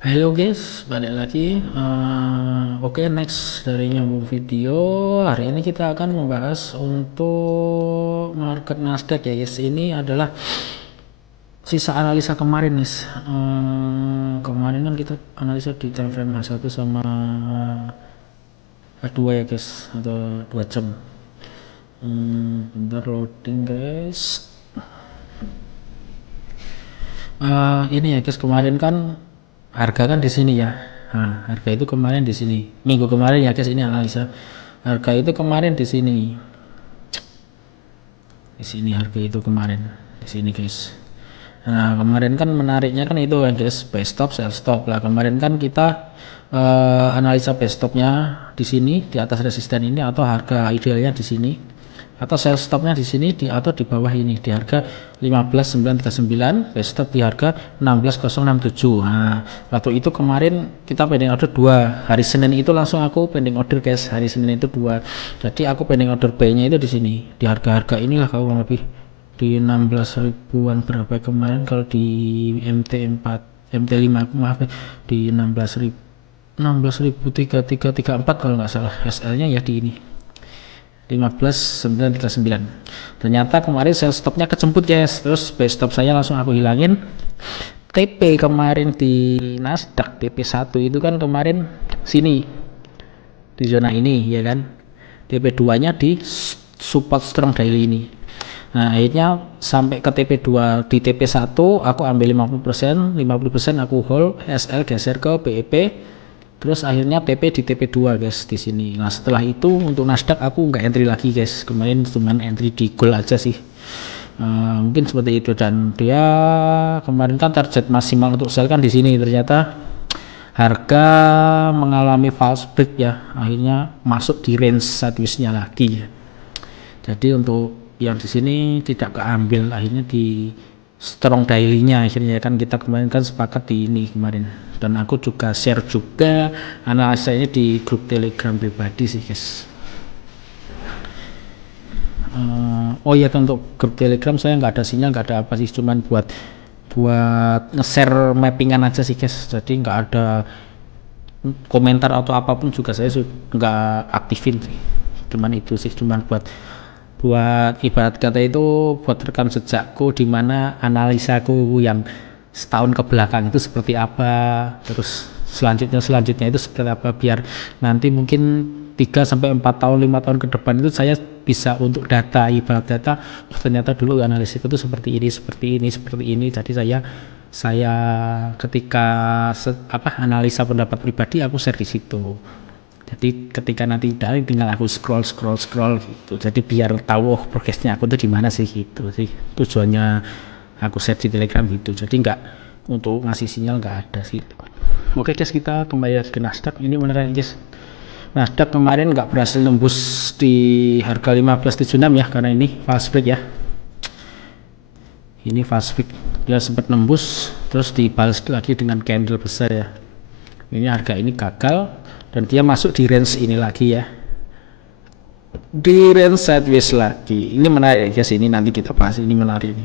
Halo guys, balik lagi. Oke, next dari nyambung video. Hari ini kita akan membahas untuk market Nasdaq ya guys. Ini adalah sisa analisa kemarin guys. Kemarin kan kita analisa di time frame H1 sama H2 ya guys, atau 2 jam. Bentar loading guys. Ini ya guys, kemarin kan harga kan di sini ya. Nah, harga itu kemarin di sini. Minggu kemarin ya guys, ini analisa. Harga itu kemarin di sini. Di sini harga itu kemarin. Di sini guys. Nah, kemarin kan menariknya kan itu kan guys, buy stop, sell stop lah. Kemarin kan kita analisa buy stopnya di sini di atas resisten ini, atau harga idealnya di sini, atau sell stopnya di sini atau di bawah ini di harga 15.939, buy stop di harga 16.067. Nah, waktu itu kemarin kita pending order 2. Hari Senin itu langsung aku pending order guys. Hari Senin itu 2. Jadi aku pending order buy-nya itu di sini di harga-harga inilah, kalau lebih di 16 ribuan berapa kemarin. Kalau di MT4 MT5 aku maaf ya, di 16.000 kalau nggak salah. SL nya ya di ini 15.939. Ternyata kemarin sell stopnya kejemput guys, terus buy stop saya langsung aku hilangin. TP kemarin di Nasdaq TP1 itu kan kemarin sini di zona ini ya kan. TP2 nya di support strong daily ini. Nah, akhirnya sampai ke TP2. Di TP1 aku ambil 50%, 50% aku hold, SL geser ke PEP. Terus akhirnya PP di TP2 guys di sini. Nah, setelah itu untuk Nasdaq aku nggak entry lagi guys. Kemarin cuma entry di gold aja sih. Mungkin seperti itu. Dan dia kemarin kan target maksimal untuk sell kan di sini, ternyata harga mengalami false break ya. Akhirnya masuk di range sideways-nya lagi. Jadi untuk yang di sini tidak keambil, akhirnya di strong daily-nya akhirnya kan. Kita kemarin kan sepakat di ini kemarin, dan aku juga share juga analisanya di grup Telegram pribadi sih guys. Oh iya, kan untuk grup Telegram saya nggak ada sinyal, nggak ada apa sih, cuman buat nge-share mappingan aja sih guys. Jadi nggak ada komentar atau apapun juga saya nggak aktifin sih. Cuman itu sih, cuman buat ibarat kata itu buat rekam jejakku, di mana analisaku yang setahun ke belakang itu seperti apa, terus selanjutnya itu seperti apa, biar nanti mungkin 3 sampai 4 tahun, 5 tahun ke depan itu saya bisa untuk data, ibarat data, ternyata dulu analisisku itu seperti ini. Jadi saya ketika analisa pendapat pribadi aku share di situ. Jadi ketika nanti tinggal aku scroll gitu. Jadi biar tahu progresnya aku tuh di mana sih gitu sih. Tujuannya aku share di Telegram gitu. Jadi nggak untuk ngasih sinyal, nggak ada sih. Oke guys, kita kembali ke Nasdaq. Ini beneran guys. Nasdaq kemarin nggak berhasil nembus di harga 15.76 ya, karena ini fast break ya. Ini fast break, dia sempat nembus terus dibalas lagi dengan candle besar ya. Ini harga ini gagal dan dia masuk di range ini lagi ya, di range sideways lagi. Ini menarik ya guys, ini nanti kita bahas, ini menarik ini.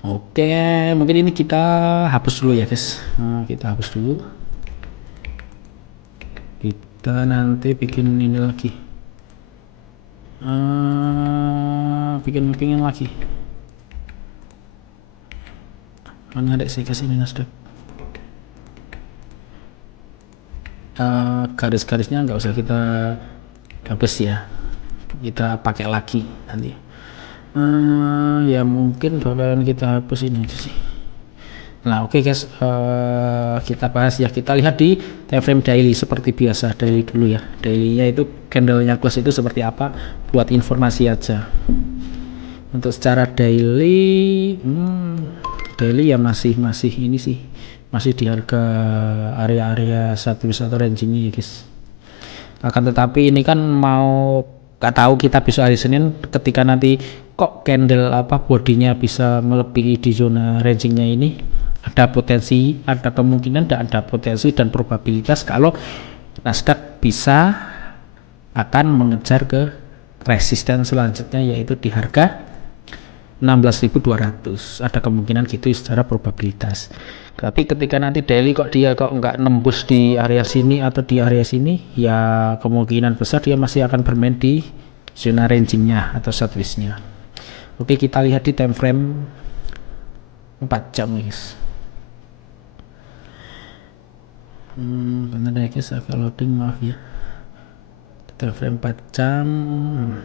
Oke, mungkin ini kita hapus dulu ya guys. Kita hapus dulu, kita nanti bikin ini lagi, bikin lagi. Menarik sih guys ini Nasdaq. Garis-garisnya nggak usah kita hapus ya, kita pakai lagi nanti. Ya mungkin bakalan kita hapus ini aja sih. Nah oke guys, kita bahas ya, kita lihat di time frame daily seperti biasa. Daily dulu ya, dailynya itu candlenya close itu seperti apa, buat informasi aja. Untuk secara daily, daily ya masih ini sih, masih di harga area-area satu range ini ya guys. Akan tetapi ini kan mau nggak tahu kita besok hari Senin, ketika nanti kok candle bodinya bisa melebihi di zona rangingnya ini, ada kemungkinan ada potensi dan probabilitas kalau Nasdaq bisa akan mengejar ke resisten selanjutnya, yaitu di harga 16.200, ada kemungkinan gitu secara probabilitas. Tapi ketika nanti daily kok dia kok nggak nembus di area sini atau di area sini, ya kemungkinan besar dia masih akan bermain di zona rangingnya atau sideways-nya. Oke, kita lihat di time frame 4 jam guys. Benar ya guys, agak loading, maaf ya. Time frame 4 jam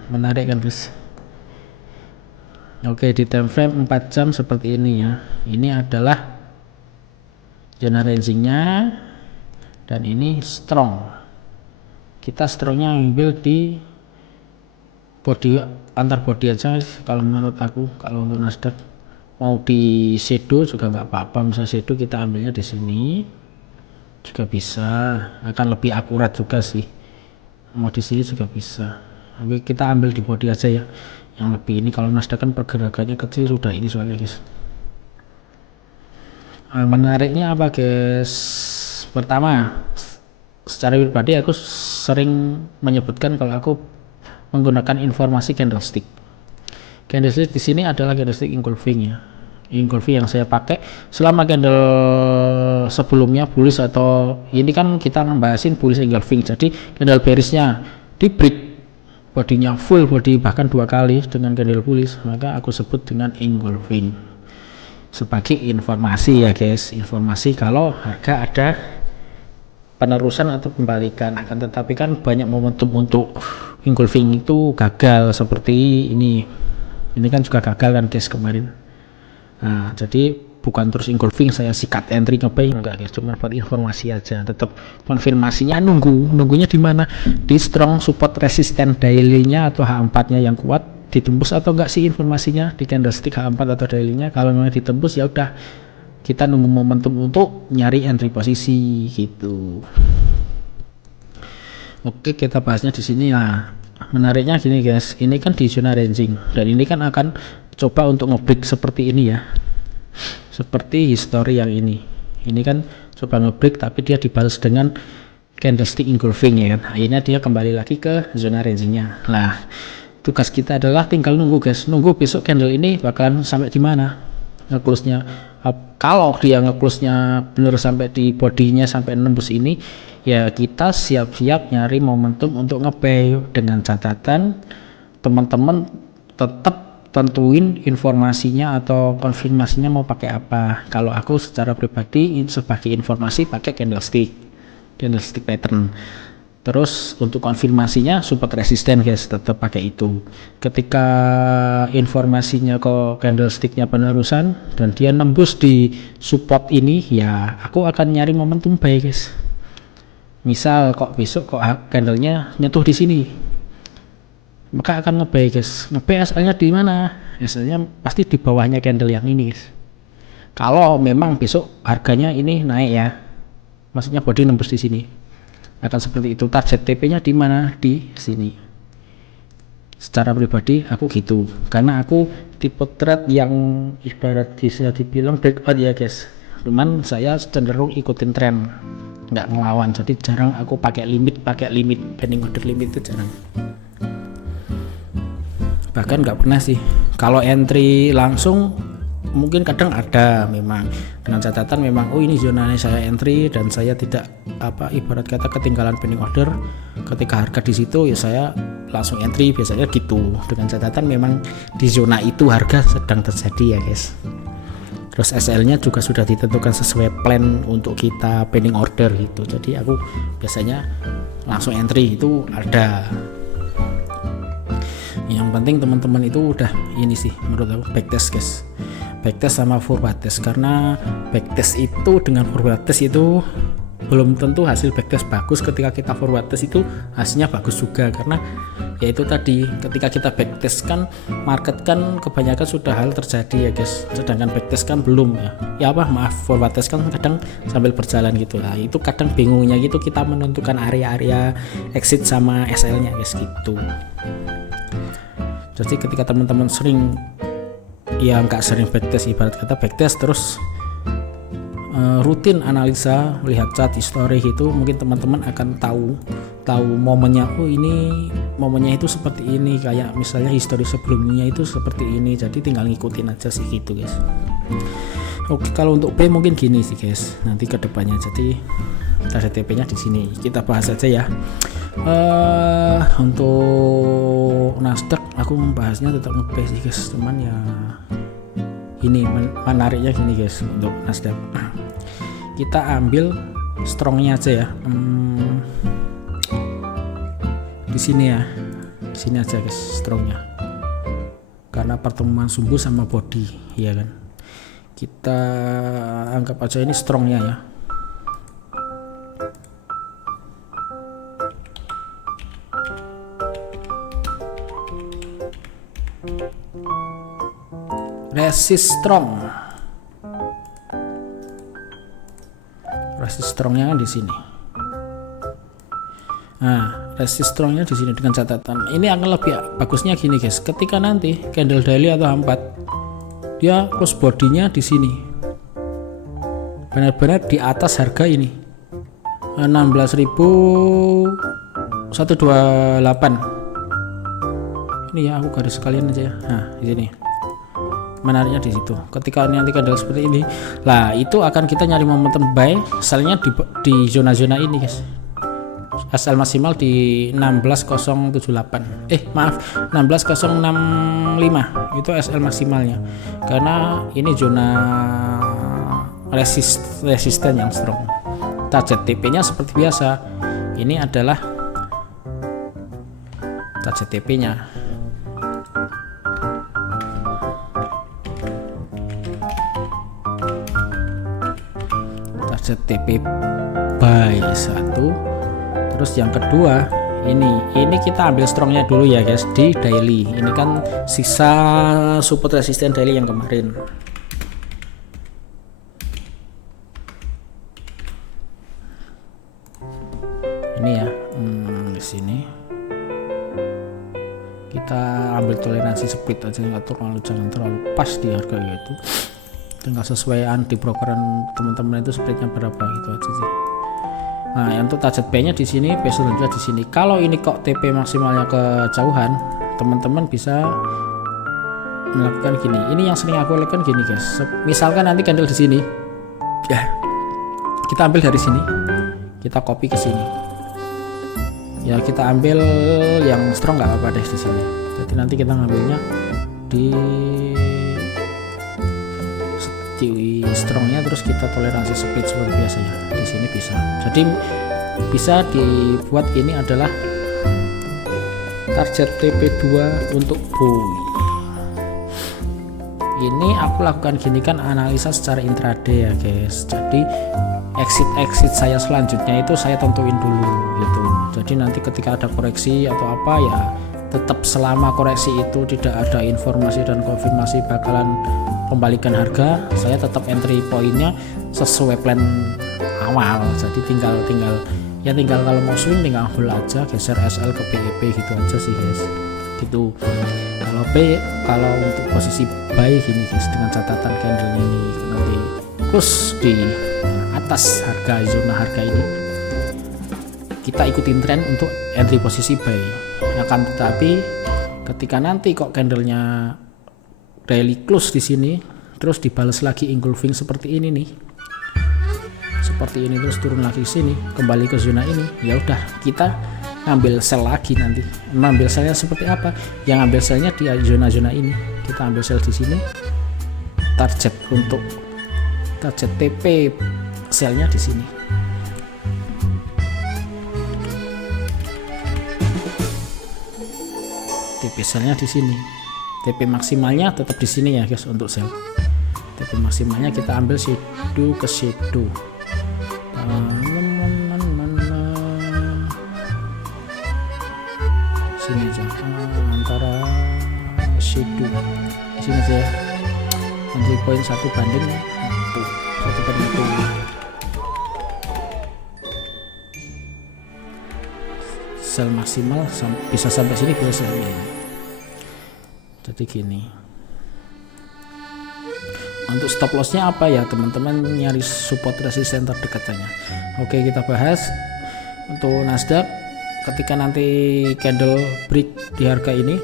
menarik kan guys. Oke, di time frame 4 jam seperti ini ya. Ini adalah zona rangingnya dan ini strong. Kita strongnya ambil di body, antar body aja kalau menurut aku. Kalau untuk Nasdaq mau di shadow juga nggak apa-apa, misalnya shadow kita ambilnya di sini juga bisa, akan lebih akurat juga sih. Mau di sini juga bisa. Oke, kita ambil di body aja ya, yang lebih ini. Kalau Nasdaq kan pergerakannya kecil sudah ini soalnya guys. Menariknya apa guys? Pertama, secara pribadi aku sering menyebutkan kalau aku menggunakan informasi candlestick. Candlestick di sini adalah candlestick engulfing ya. Engulfing yang saya pakai selama candle sebelumnya bullish, atau ini kan kita ngebahasin bullish engulfing. Jadi candle bearishnya di break bodinya full body bahkan 2 kali dengan candle bullish, maka aku sebut dengan engulfing. Sebagai informasi ya guys, informasi kalau harga ada penerusan atau pembalikan. Akan tetapi kan banyak momentum untuk engulfing itu gagal seperti ini. Ini kan juga gagal kan guys kemarin. Nah, jadi bukan terus engulfing saya sikat entry ngebuy, enggak guys, cuma buat informasi aja. Tetap konfirmasinya nunggunya di mana? Di strong support resisten daily-nya atau H4-nya yang kuat, ditembus atau enggak sih informasinya di candlestick H4 atau daily-nya. Kalau memang ditembus ya udah, kita nunggu momentum untuk nyari entry posisi gitu. Oke, kita bahasnya di sini. Nah, menariknya gini guys, ini kan di zona ranging dan ini kan akan coba untuk ngebreak seperti ini ya, seperti history yang ini kan coba ngebreak tapi dia dibalas dengan candlestick engulfing ya kan. Akhirnya dia kembali lagi ke zona rangingnya. Nah, tugas kita adalah tinggal nunggu guys, nunggu besok candle ini bakalan sampai di mana nge-close-nya. Kalau dia nge-close-nya bener sampai di bodinya sampai nembus ini, ya kita siap-siap nyari momentum untuk nge-buy, dengan catatan teman-teman tetap tentuin informasinya atau konfirmasinya mau pakai apa. Kalau aku secara pribadi sebagai informasi pakai candlestick pattern. Terus untuk konfirmasinya support resisten guys, tetap pakai itu. Ketika informasinya kok candlesticknya penerusan dan dia nembus di support ini, ya aku akan nyari momentum buy guys. Misal kok besok kok candlenya nyentuh di sini, maka akan nge-buy guys. Nge-buy asalnya di mana? Asalnya pasti di bawahnya candle yang ini guys. Kalau memang besok harganya ini naik ya, maksudnya body nembus di sini, akan seperti itu. Target TP-nya di mana? Di sini. Secara pribadi aku gitu, karena aku tipe trade yang ibarat bisa dibilang breakout ya guys. Cuman saya cenderung ikutin tren, nggak ngelawan. Jadi jarang aku pakai limit pending order limit itu jarang. Bahkan nggak pernah sih. Kalau entry langsung mungkin kadang ada, memang dengan catatan memang ini zona saya entry dan saya tidak ibarat kata ketinggalan pending order. Ketika harga di situ ya saya langsung entry, biasanya gitu, dengan catatan memang di zona itu harga sedang terjadi ya guys. Terus SL-nya juga sudah ditentukan sesuai plan untuk kita pending order gitu. Jadi aku biasanya langsung entry itu ada. Yang penting teman-teman itu udah ini sih menurut aku backtest guys, backtest sama forward test. Karena backtest itu dengan forward test itu belum tentu hasil backtest bagus, ketika kita forward test itu hasilnya bagus juga. Karena yaitu tadi, ketika kita backtest kan market kan kebanyakan sudah hal terjadi ya guys, sedangkan backtest kan belum ya. Forward test kan kadang sambil berjalan gitu lah. Itu kadang bingungnya gitu kita menentukan area-area exit sama SL-nya guys gitu. Jadi ketika teman-teman sering, ya nggak sering backtest, ibarat kata backtest terus rutin analisa, melihat chart history itu, mungkin teman-teman akan tahu tahu momennya, oh ini momennya itu seperti ini, kayak misalnya histori sebelumnya itu seperti ini, jadi tinggal ngikutin aja sih gitu guys. Oke, kalau untuk P mungkin gini sih guys nanti ke depannya. Jadi target TP nya di sini kita bahas aja ya. Untuk Nasdaq aku membahasnya tetap nge-P sih guys, cuman ya ini menariknya gini guys. Untuk Nasdaq kita ambil strongnya aja ya, di sini ya, di sini aja guys strongnya, karena pertemuan sumbu sama body ya kan, kita anggap aja ini strongnya ya. Resist strongnya kan di sini. Nah, resist strongnya di sini dengan catatan ini akan lebih bagusnya gini guys. Ketika nanti candle daily atau H4 dia close bodinya di sini, benar-benar di atas harga ini 16.128. Ini ya aku garis sekalian aja ya. Nah, di sini. Menariknya di situ. Ketika nanti candle seperti ini, lah itu akan kita nyari momentum buy, selnya di zona-zona ini guys. SL maksimal di 16.078. Maaf, 16.065 itu SL maksimalnya. Karena ini zona resisten yang strong. Target TP-nya seperti biasa. Ini adalah target TP-nya. Target TP buy 1. Terus yang kedua ini kita ambil strongnya dulu ya guys di daily. Ini kan sisa support resisten daily yang kemarin. Ini ya, di sini kita ambil toleransi split aja, jangan terlalu pas di harga itu. Tinggal sesuai di brokeran teman-teman itu spreadnya berapa gitu aja sih. Nah, untuk target B nya di sini, B selanjutnya di sini. Kalau ini kok TP maksimalnya kejauhan, teman-teman bisa melakukan gini. Ini yang sering aku lakukan gini guys. Misalkan nanti candle di sini, ya kita ambil dari sini, kita copy ke sini. Ya kita ambil yang strong nggak apa-apa deh di sini. Jadi nanti kita ngambilnya di strongnya, terus kita toleransi split seperti biasanya di sini bisa. Jadi bisa dibuat ini adalah target TP2 untuk buy. Ini aku lakukan gini kan analisa secara intraday ya guys. Jadi exit saya selanjutnya itu saya tentuin dulu gitu. Jadi nanti ketika ada koreksi atau apa ya, tetap selama koreksi itu tidak ada informasi dan konfirmasi bakalan kembalikan harga, saya tetap entry poinnya sesuai plan awal. Jadi tinggal kalau mau swing tinggal hold aja, geser SL ke PEP gitu aja sih guys. Gitu. Kalau untuk posisi buy gini guys, dengan catatan candle ini nanti close di atas harga, zona harga ini, kita ikutin tren untuk entry posisi buy. Akan tetapi ketika nanti kok candlenya daily close di sini, terus dibalas lagi engulfing seperti ini nih, seperti ini, terus turun lagi sini, kembali ke zona ini, ya udah kita ngambil sell lagi. Nanti ngambil sellnya seperti apa? Yang ambil sellnya di zona-zona ini, kita ambil sell di sini. Target untuk target TP sellnya di sini. TP sellnya di sini. TP maksimalnya tetap di sini ya guys untuk sell. TP maksimalnya kita ambil shadow ke shadow. Sini aja, antara shadow sini aja ya. Entry point 1 banding 1 banding 2. Sell maksimal bisa sampai sini, bisa sampai ini. Jadi gini, untuk stop lossnya apa ya teman-teman, nyari support resisten terdekatnya. Oke, kita bahas untuk Nasdaq ketika nanti candle break di harga ini,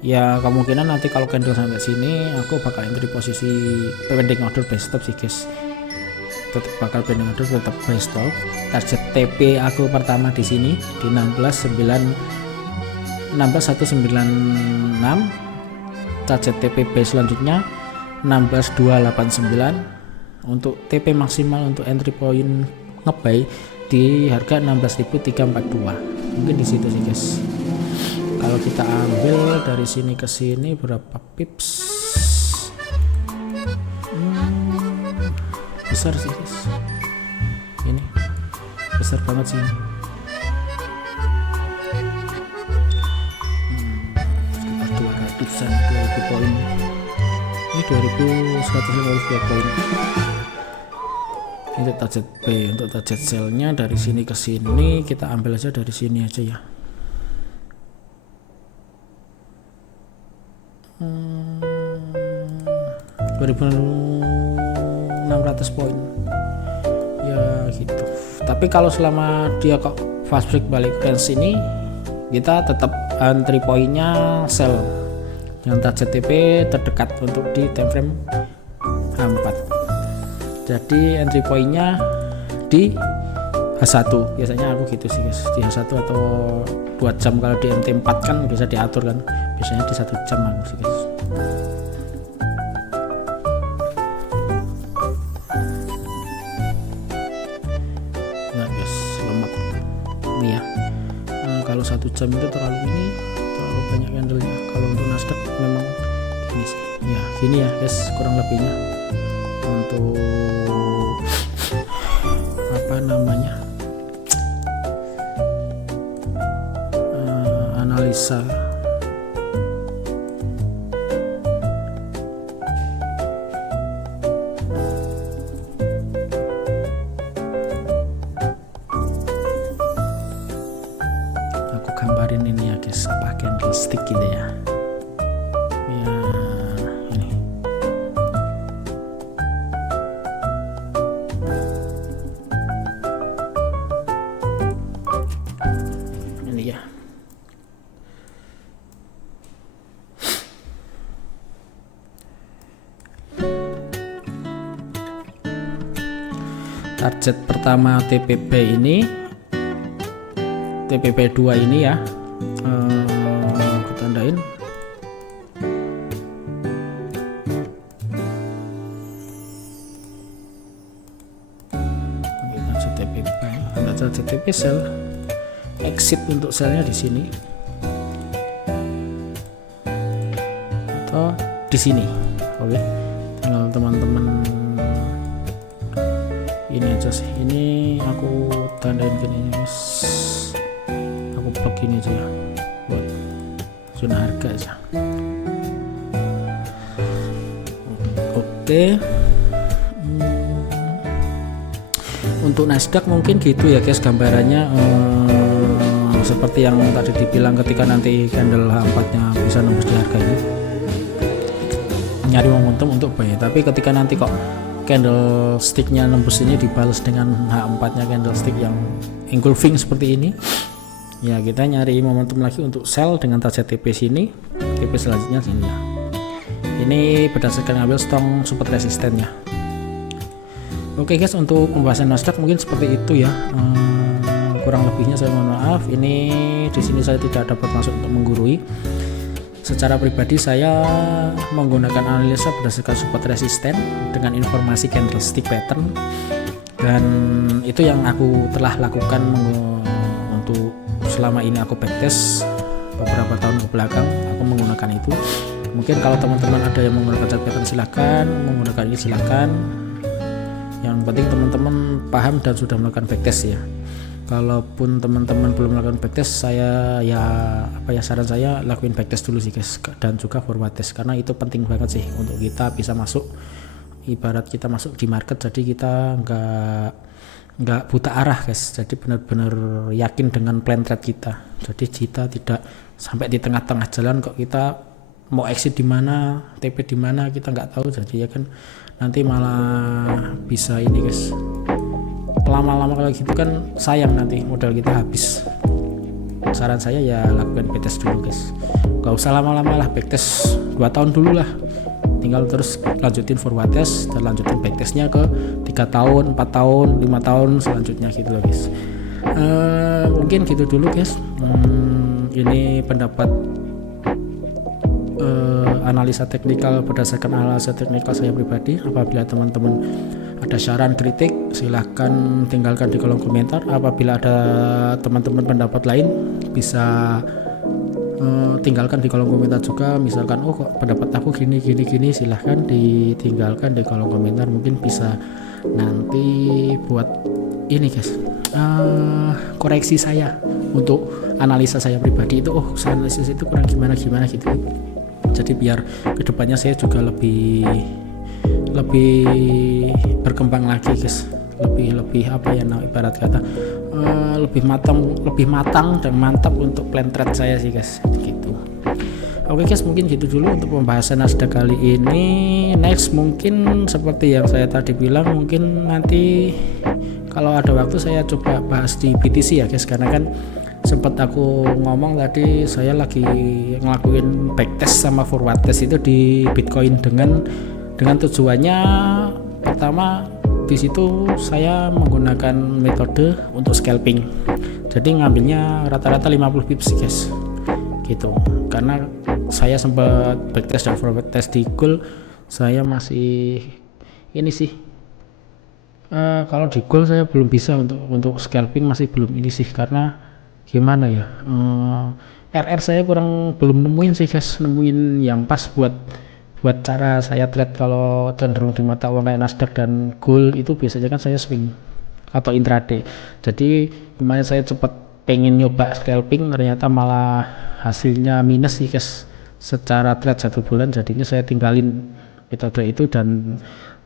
ya kemungkinan nanti kalau candle sampai sini aku bakal entry posisi pending order buy stop sih guys. Tetap bakal pending order, tetap buy stop. Target TP aku pertama di sini di 16196. Target TP buy selanjutnya 16289. Untuk TP maksimal untuk entry point ngebuy di harga 16.342. Mungkin di situ sih guys. Kalau kita ambil dari sini ke sini berapa pips? Besar sih guys. Ini besar banget sih. Sekitar 200-an, 2000 poin. Ini 2152 poin. Untuk target B, untuk target sell-nya dari sini ke sini kita ambil aja dari sini aja ya. 2600 poin ya gitu. Tapi kalau selama dia kok fast break balik range ini, kita tetap entry poinnya sell dengan target TP terdekat untuk di time frame H4. Jadi entry poinnya di H1 biasanya aku gitu sih guys, di H1 atau 2 jam. Kalau di MT4 kan bisa diatur kan, biasanya di 1 jam aku sih guys. Nah guys, lemot ini ya. Kalau 1 jam itu terlalu banyak candlenya. Kalau untuk Nasdaq memang gini sih ya, gini ya guys kurang lebihnya. Untuk apa namanya, analisa aku gambarin ini ya guys, apa candlestick gitu ya. Ya ini ya. Target pertama TPP ini, TPP 2 ini ya, aku tandain. Target TPP sell, exit untuk sellnya di sini atau di sini. Oke, tinggal teman-teman ini aja sih. Ini aku tandain gini guys, aku blok ini aja ya buat zona harga aja. Oke. Untuk Nasdaq mungkin gitu ya guys gambarannya, seperti yang tadi dibilang, ketika nanti candle H4 nya bisa nembus di harga ini, nyari momentum untuk buy. Tapi ketika nanti kok candlesticknya nembus ini dibalas dengan H4 nya candlestick yang engulfing seperti ini, ya kita nyari momentum lagi untuk sell dengan target TP sini, TP selanjutnya sini ya. Ini berdasarkan ngambil stong support resistennya. Oke guys, untuk pembahasan Nasdaq mungkin seperti itu ya. Kurang lebihnya saya mohon maaf. Ini di sini saya tidak dapat masuk untuk menggurui. Secara pribadi saya menggunakan analisa berdasarkan support resisten dengan informasi candlestick pattern, dan itu yang aku telah lakukan untuk selama ini aku backtest beberapa tahun ke belakang. Aku menggunakan itu. Mungkin kalau teman-teman ada yang menggunakan chart pattern silahkan, menggunakan ini silahkan. Yang penting teman-teman paham dan sudah melakukan backtest ya. Kalaupun teman-teman belum melakukan backtest, saya saran saya lakuin backtest dulu sih guys, dan juga forward test, karena itu penting banget sih untuk kita bisa masuk. Ibarat kita masuk di market, jadi kita nggak buta arah guys, jadi benar-benar yakin dengan plan trade kita. Jadi kita tidak sampai di tengah-tengah jalan kok kita mau exit di mana, TP di mana, kita nggak tahu. Jadi ya kan nanti malah bisa ini guys, lama-lama kalau gitu kan sayang, nanti modal kita habis. saran saya ya lakukan backtest dulu guys, gak usah lama-lama lah, backtest 2 tahun dulu lah, tinggal terus lanjutin forward test dan lanjutin backtestnya ke 3 tahun 4 tahun 5 tahun selanjutnya gitu loh guys. Mungkin gitu dulu guys. Ini pendapat analisa teknikal berdasarkan analisa teknikal saya pribadi. Apabila teman-teman ada saran kritik silahkan tinggalkan di kolom komentar. Apabila ada teman-teman pendapat lain bisa tinggalkan di kolom komentar juga. Misalkan kok pendapat aku gini silahkan ditinggalkan di kolom komentar, mungkin bisa nanti buat ini guys, koreksi saya untuk analisa saya pribadi itu, saya analisis itu kurang gimana gitu. Jadi biar kedepannya saya juga lebih berkembang lagi guys, lebih apa ya, ibarat kata lebih matang dan mantap untuk plan trade saya sih guys gitu. Oke guys, mungkin gitu dulu untuk pembahasan Nasdaq kali ini. Next mungkin seperti yang saya tadi bilang, mungkin nanti kalau ada waktu saya coba bahas di BTC ya guys, karena kan sempat aku ngomong tadi saya lagi ngelakuin backtest sama forward test itu di Bitcoin dengan tujuannya pertama di situ saya menggunakan metode untuk scalping. Jadi ngambilnya rata-rata 50 pips guys gitu, karena saya sempat backtest dan forward test di gold, saya masih ini sih kalau di gold saya belum bisa untuk scalping, masih belum ini sih, karena gimana ya, RR saya belum nemuin sih guys, nemuin yang pas buat cara saya trade. Kalau cenderung di mata uang kayak Nasdaq dan gold itu biasanya kan saya swing atau intraday. Jadi kemarin saya cepat pengen nyoba scalping, ternyata malah hasilnya minus sih guys secara trade 1 bulan. Jadinya saya tinggalin metode itu dan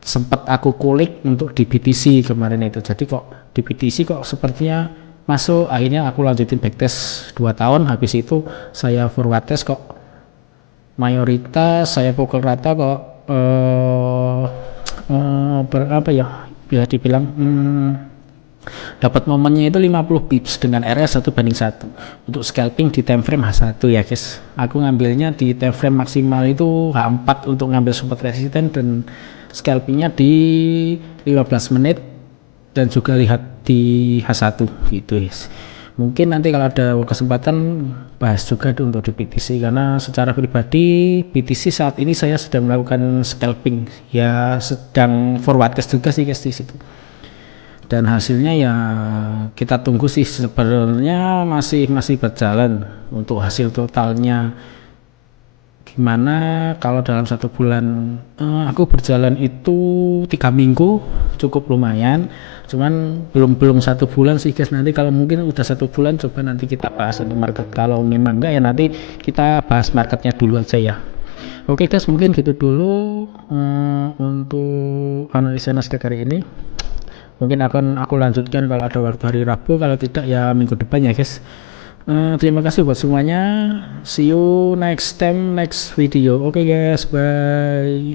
sempat aku kulik untuk di BTC kemarin itu. Jadi kok di BTC kok sepertinya masuk, akhirnya aku lanjutin backtest 2 tahun. Habis itu saya forward test kok mayoritas saya pukul rata kok berapa ya, bisa dibilang dapat momennya itu 50 pips dengan RS 1:1 untuk scalping di time frame H1 ya guys. Aku ngambilnya di time frame maksimal itu H4 untuk ngambil support resisten, dan scalpingnya di 15 menit dan juga lihat di H1 gitu guys. Mungkin nanti kalau ada kesempatan bahas juga untuk di BTC, karena secara pribadi BTC saat ini saya sedang melakukan scalping ya, sedang forward test juga sih guys di situ. Dan hasilnya ya kita tunggu sih, sebenarnya masih berjalan untuk hasil totalnya gimana. Kalau dalam 1 bulan aku berjalan itu 3 minggu cukup lumayan, cuman belum 1 bulan sih guys. Nanti kalau mungkin udah 1 bulan coba nanti kita bahas untuk market. Kalau memang enggak ya nanti kita bahas marketnya dulu aja ya. Oke guys, mungkin gitu dulu untuk analisa Nasdaq hari ini. Mungkin akan aku lanjutkan kalau ada waktu hari Rabu, kalau tidak ya minggu depan ya guys. Terima kasih buat semuanya. See you next time, next video. Oke guys, bye.